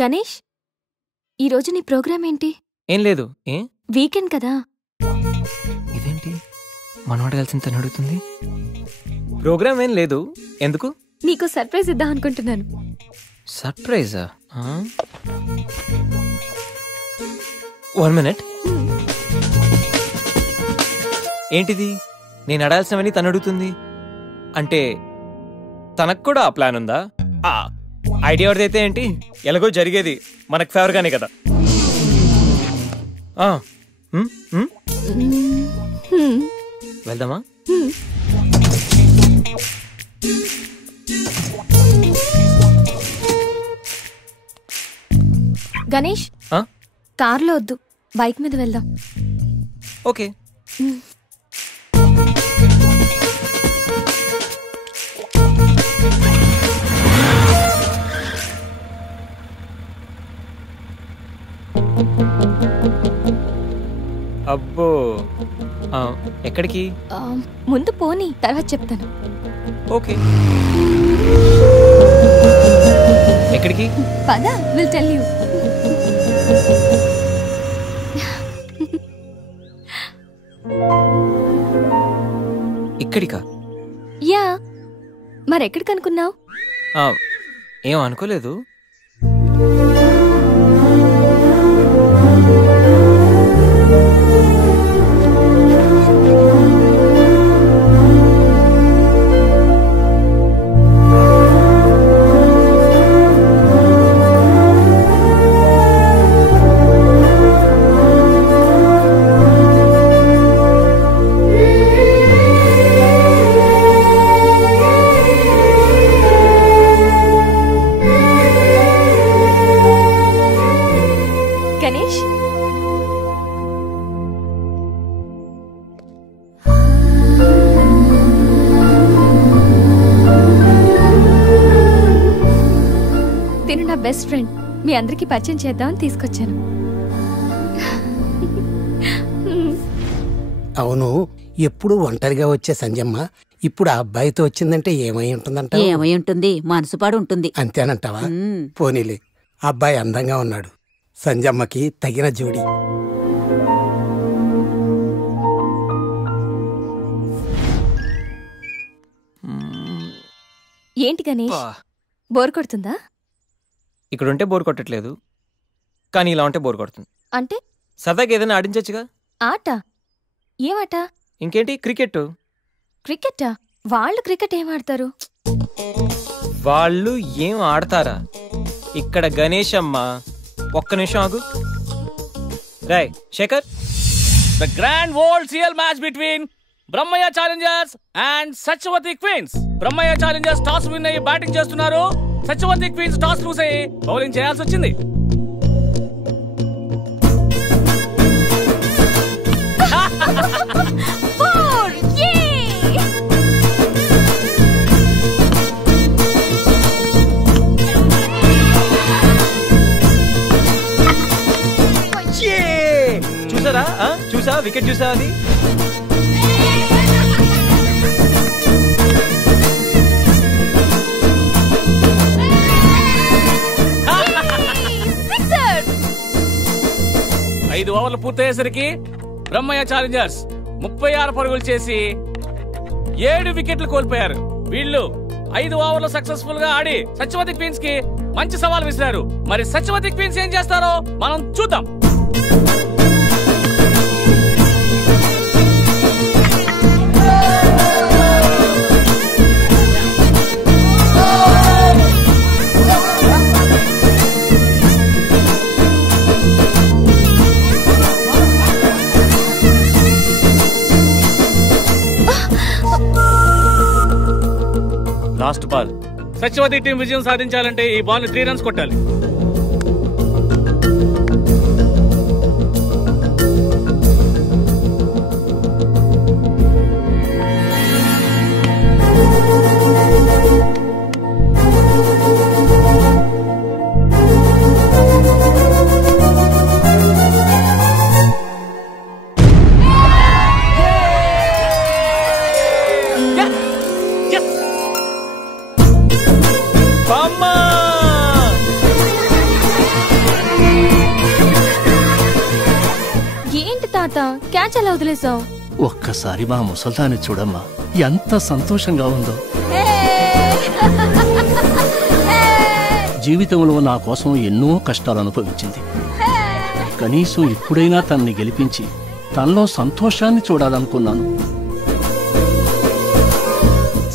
గణేష్, ఈరోజు నీ ప్రోగ్రామ్ ఏంటి? ఏం లేదు. వీకెండ్ కదా. ఇదేంటి మనవాడు కలిసి తను అడుగుతుంది? ప్రోగ్రామ్ ఏం లేదు. ఎందుకు? నీకు సర్ప్రైజ్ ఇద్దాం అనుకుంటున్నాను. సర్ప్రైజా? 1 minute. ఏంటిది? నేను అడాల్సినవని తను అడుగుతుంది అంటే తనకు కూడా ఆ ప్లాన్ ఉందా? ఐడియా ఎవరిదైతే ఏంటి, ఎలాగో జరిగేది మనకు ఫేవర్ గానే కదా. వెళ్దామా? గణేష్, కార్లో వద్దు, బైక్ మీద వెళ్దాం. ఓకే. అబ్బో, ఎక్కడికి? ముందు పోనీ, తర్వాత చెప్తాను. ఓకే. ఎక్కడికి? పద, విల్ టెల్ యూ. ఇక్కడికా? యా, మరెక్కడికి అనుకున్నావు? ఏం అనుకోలేదు. బెస్ట్ ఫ్రెండ్, మీ అందరికి పరిచయం చేద్దామని తీసుకొచ్చాను. అవును, ఎప్పుడు ఒంటరిగా వచ్చే సంజమ్మ ఇప్పుడు ఆ అబ్బాయితో వచ్చిందంటే ఏమై ఉంటుందంట? ఏమై ఉంటుంది, మనసుపాడు ఉంటుంది. అంతేనంటావా? పోనీలే, అబ్బాయి అందంగా ఉన్నాడు, సంజమ్మకి తగిన జోడి. ఏంటి గణేష్, బోర్ కొడుతుందా? ఇక్కడ ఉంటే బోర్ కొట్టట్లేదు, కానీ ఇలా ఉంటే బోర్ కొడుతుంది. అంటే సరదాగా ఏదైనా ఆడించచ్చుగా. ఆట? ఏమాట? ఇంకేంటి, క్రికెట్. క్రికెటా? వాళ్ళు క్రికెట్ ఏం ఆడతారు? వాళ్ళు ఏం ఆడతారా? ఇక్కడ గణేష్ అమ్మ, ఒక్క నిమిషం ఆగు. Rai Sekhar, the grand world CL match between Brahmayya Challengers and Satyavathi Queens. Brahmayya Challengers toss win అయ్యి బ్యాటింగ్ చేస్తున్నారు. సత్యవతి క్వీన్స్ టాస్ లూజ్ అయ్యి బౌలింగ్ చేయాల్సి వచ్చింది. చూసారా? చూసా, వికెట్ చూసా అది. ఐదు ఓవర్లు పూర్తయ్యేసరికి బ్రహ్మయ్య ఛాలెంజర్స్ 36 పరుగులు చేసి 7 వికెట్లు కోల్పోయారు. వీళ్ళు 5 ఓవర్లు సక్సెస్ఫుల్ గా ఆడి సత్యవతి క్వీన్స్ కి మంచి సవాల్ విసిరారు. మరి సత్యవతి క్వీన్స్ ఏం చేస్తారో మనం చూద్దాం. Last ball. సత్యవతి టీం విజయం సాధించాలంటే ఈ బాల్ 3 runs కొట్టాలి. మ్యాచ్ ఎలా వదిలేసావు? ఒక్కసారి మా ముసల్దాన్ని చూడమ్మా, ఎంత సంతోషంగా ఉందో. జీవితంలో నా కోసం ఎన్నో కష్టాలు అనుభవించింది. కనీసం ఇప్పుడైనా తనని గెలిపించి తనలో సంతోషాన్ని చూడాలనుకున్నాను.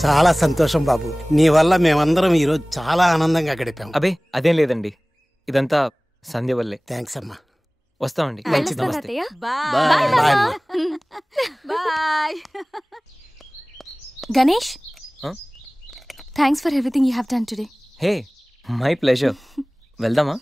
చాలా సంతోషం బాబు, నీ వల్ల మేమందరం ఈరోజు చాలా ఆనందంగా గడిపాం. అబే అదేం లేదండి, ఇదంతా సంధ్య వల్లే. థ్యాంక్స్ అమ్మా. వస్తామండి. వెళ్ళొస్తాను నమస్తే. అత్తయ్య. బాయ్ అమ్మా. Bye. Ganesh, Huh? Thanks for everything you have done today. Hey, my pleasure. వెళ్దామా?